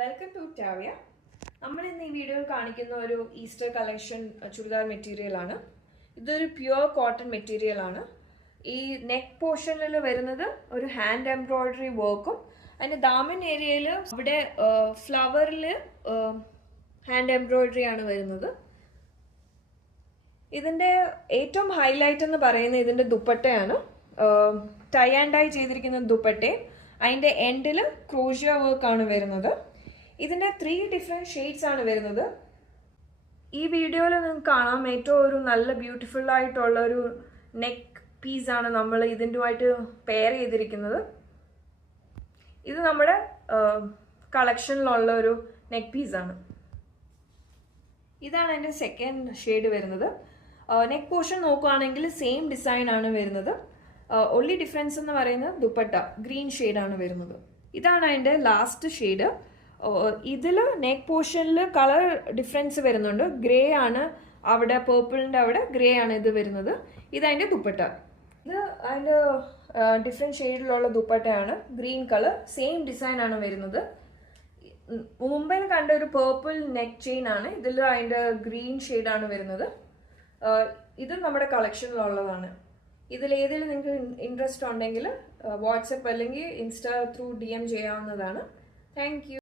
Welcome to ടാവിയ. നമ്മൾ ഇന്ന് ഈ വീഡിയോയിൽ കാണിക്കുന്ന ഒരു ഈസ്റ്റർ കളക്ഷൻ ചുരിദാർ മെറ്റീരിയൽ ആണ്. ഇതൊരു പ്യുവർ കോട്ടൺ മെറ്റീരിയൽ ആണ്. ഈ നെക്ക് പോർഷനിൽ വരുന്നത് ഒരു ഹാൻഡ് എംബ്രോയിഡറി വർക്കും അതിൻ്റെ ദാമൻ ഏരിയയിൽ അവിടെ ഫ്ലവറിൽ ഹാൻഡ് എംബ്രോയിഡറി ആണ് വരുന്നത്. ഇതിൻ്റെ ഏറ്റവും ഹൈലൈറ്റ് എന്ന് പറയുന്നത് ഇതിൻ്റെ ദുപ്പട്ടയാണ്. ടൈ ആൻഡ് ഡൈ ചെയ്തിരിക്കുന്ന ദുപ്പട്ടയും അതിൻ്റെ എൻഡിൽ ക്രോഷ്യ വർക്കാണ് വരുന്നത്. ഇതിൻ്റെ 3 ഡിഫറെൻറ്റ് ഷെയ്ഡ്സ് ആണ് വരുന്നത്. ഈ വീഡിയോയിൽ നിങ്ങൾക്ക് കാണാം ഏറ്റവും ഒരു നല്ല ബ്യൂട്ടിഫുൾ ആയിട്ടുള്ള ഒരു നെക്ക് പീസാണ് നമ്മൾ ഇതിൻ്റെമായിട്ട് പെയർ ചെയ്തിരിക്കുന്നത്. ഇത് നമ്മുടെ കളക്ഷനിലുള്ള ഒരു നെക്ക് പീസാണ്. ഇതാണ് എൻ്റെ സെക്കൻഡ് ഷെയ്ഡ് വരുന്നത്. നെക്ക് പോർഷൻ നോക്കുകയാണെങ്കിൽ സെയിം ഡിസൈൻ ആണ് വരുന്നത്. ഒൺലി ഡിഫറൻസ് എന്ന് പറയുന്നത് ദുപ്പട്ട ഗ്രീൻ ഷെയ്ഡാണ് വരുന്നത്. ഇതാണ് അതിൻ്റെ ലാസ്റ്റ് ഷെയ്ഡ്. ഇതിൽ നെക്ക് പോർഷനിൽ കളർ ഡിഫറൻസ് വരുന്നുണ്ട്. ഗ്രേ ആണ് അവിടെ, പേർപ്പിളിൻ്റെ അവിടെ ഗ്രേ ആണ് ഇത് വരുന്നത്. ഇതതിൻ്റെ ദുപ്പട്ട. ഇത് അതിൻ്റെ ഡിഫറെൻറ്റ് ഷെയ്ഡിലുള്ള ദുപ്പട്ടയാണ്. ഗ്രീൻ കളർ സെയിം ഡിസൈൻ ആണ് വരുന്നത്. മുമ്പിൽ കണ്ട ഒരു പേർപ്പിൾ നെക്ക് ചെയിൻ ആണ്. ഇതിൽ അതിൻ്റെ ഗ്രീൻ ഷെയ്ഡാണ് വരുന്നത്. ഇത് നമ്മുടെ കളക്ഷനിലുള്ളതാണ്. ഇതിലേതിൽ നിങ്ങൾക്ക് ഇൻട്രസ്റ്റ് ഉണ്ടെങ്കിൽ വാട്സപ്പ് അല്ലെങ്കിൽ ഇൻസ്റ്റാ ത്രൂ DM ചെയ്യാവുന്നതാണ്. Thank you.